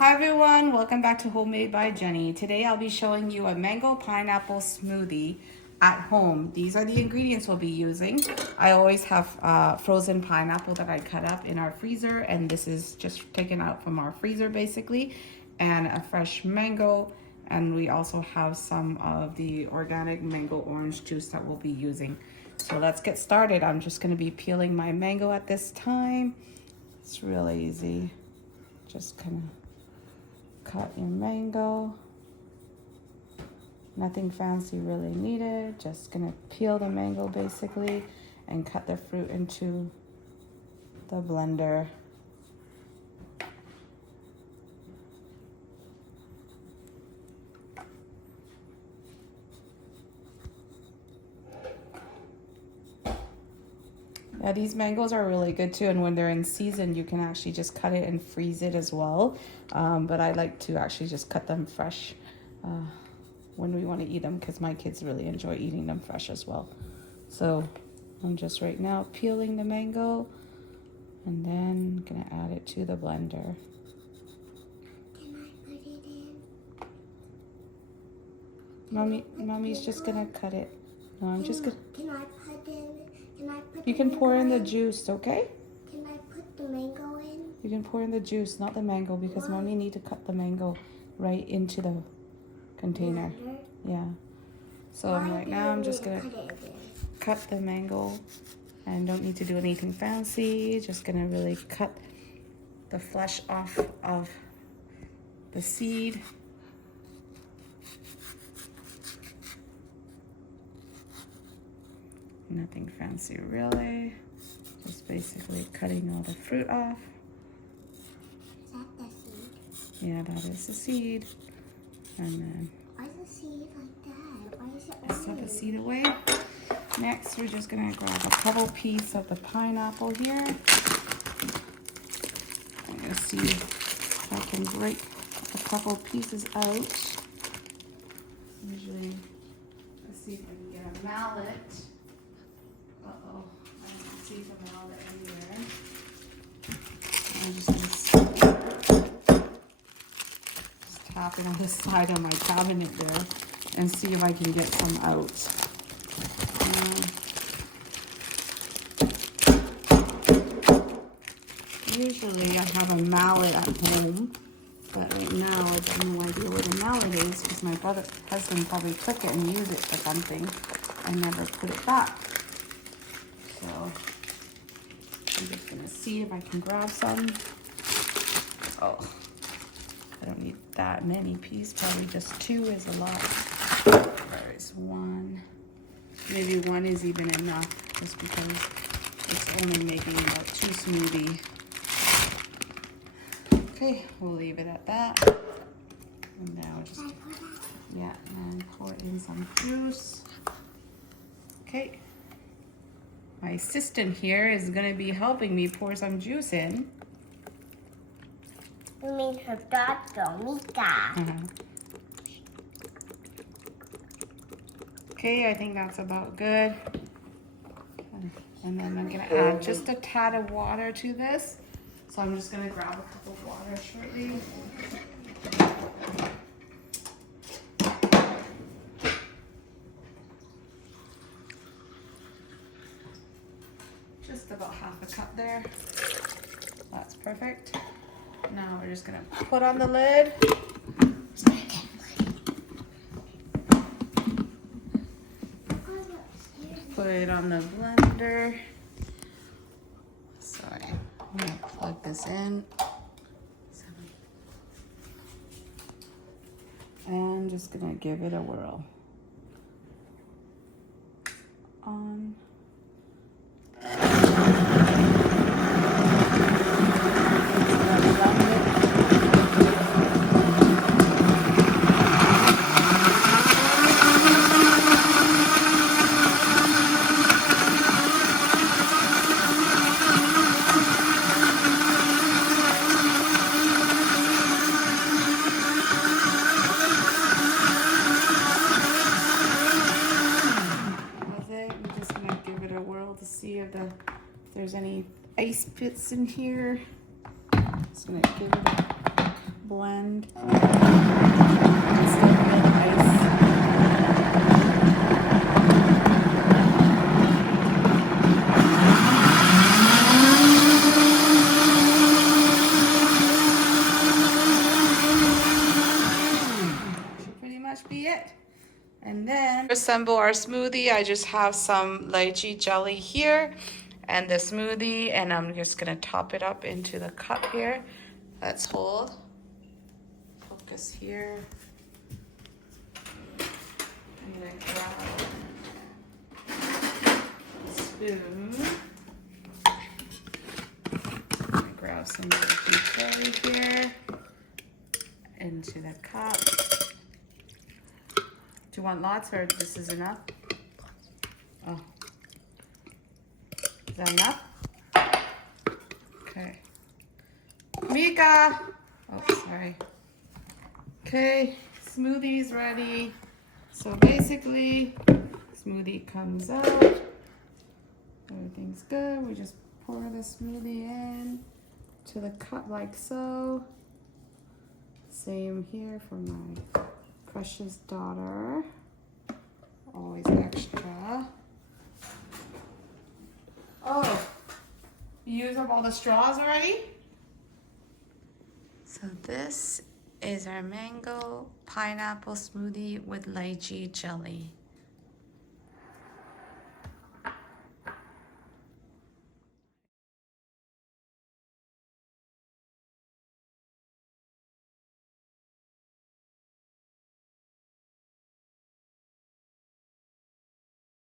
Hi everyone, welcome back to Homemade by Jenny. Today I'll be showing you a mango pineapple smoothie at home. These are the ingredients we'll be using. I always have frozen pineapple that I cut up in our freezer, and this is just taken out from our freezer basically, and a fresh mango, and we also have some of the organic mango orange juice that we'll be using. So let's get started. I'm just going to be peeling my mango at this time. It's really easy. Just kind of cut your mango. Nothing fancy really needed. Just gonna peel the mango basically and cut the fruit into the blender. Yeah, these mangoes are really good too, and when they're in season you can actually just cut it and freeze it as well, but I like to actually just cut them fresh when we want to eat them, because my kids really enjoy eating them fresh as well. So I'm just right now peeling the mango and then gonna add it to the blender. Can I put it in? Mommy's just gonna cut it. No, I'm just gonna. Can I put in? Can I put? You can pour in the juice, okay? Can I put the mango in? You can pour in the juice, not the mango, because Mommy need to cut the mango right into the container. Blender? Yeah. So right now I'm just gonna cut the mango, and don't need to do anything fancy. Just gonna really cut the flesh off of the seed. Nothing fancy really. Just basically cutting all the fruit off. Is that the seed? Yeah, that is the seed. And then why is the seed like that? Why is it set the seed away. Next, we're just gonna grab a couple pieces of the pineapple here. I'm gonna see if I can break a couple pieces out. Usually, let's see if I can get a mallet. Uh-oh, I don't see the mallet anywhere. I'm just gonna tap it on the side of my cabinet there and see if I can get some out. Usually I have a mallet at home, but right now I have no idea where the mallet is, because my husband probably took it and used it for something and never put it back. So I'm just gonna see if I can grab some. Oh, I don't need that many pieces, probably just 2 is a lot. There is 1. Maybe 1 is even enough, just because it's only making about 2 smoothie. Okay, we'll leave it at that. And now just, yeah, and pour in some juice. Okay. My assistant here is gonna be helping me pour some juice in. You mean her daughter, Mika? Okay, I think that's about good. And then I'm gonna add just a tad of water to this. So I'm just gonna grab a cup of water shortly. Just about half a cup there. That's perfect. Now we're just gonna put on the lid. Put it on the blender. Sorry, I'm gonna plug this in. And just gonna give it a whirl. On. To see if there's any ice bits in here. Just gonna give it a blend. And still feel the ice. Should pretty much be it. And then to assemble our smoothie, I just have some lychee jelly here and the smoothie, and I'm just gonna top it up into the cup here. Let's hold. Focus here. I'm gonna grab a spoon. I'm gonna grab some lychee jelly here into the cup. Do you want lots or this is enough? Oh. Is that enough? Okay. Mika! Oh, sorry. Okay, smoothie's ready. So basically, smoothie comes out. Everything's good. We just pour the smoothie in to the cup like so. Same here for my precious daughter. Always extra. Oh, you used up all the straws already? So this is our mango pineapple smoothie with lychee jelly.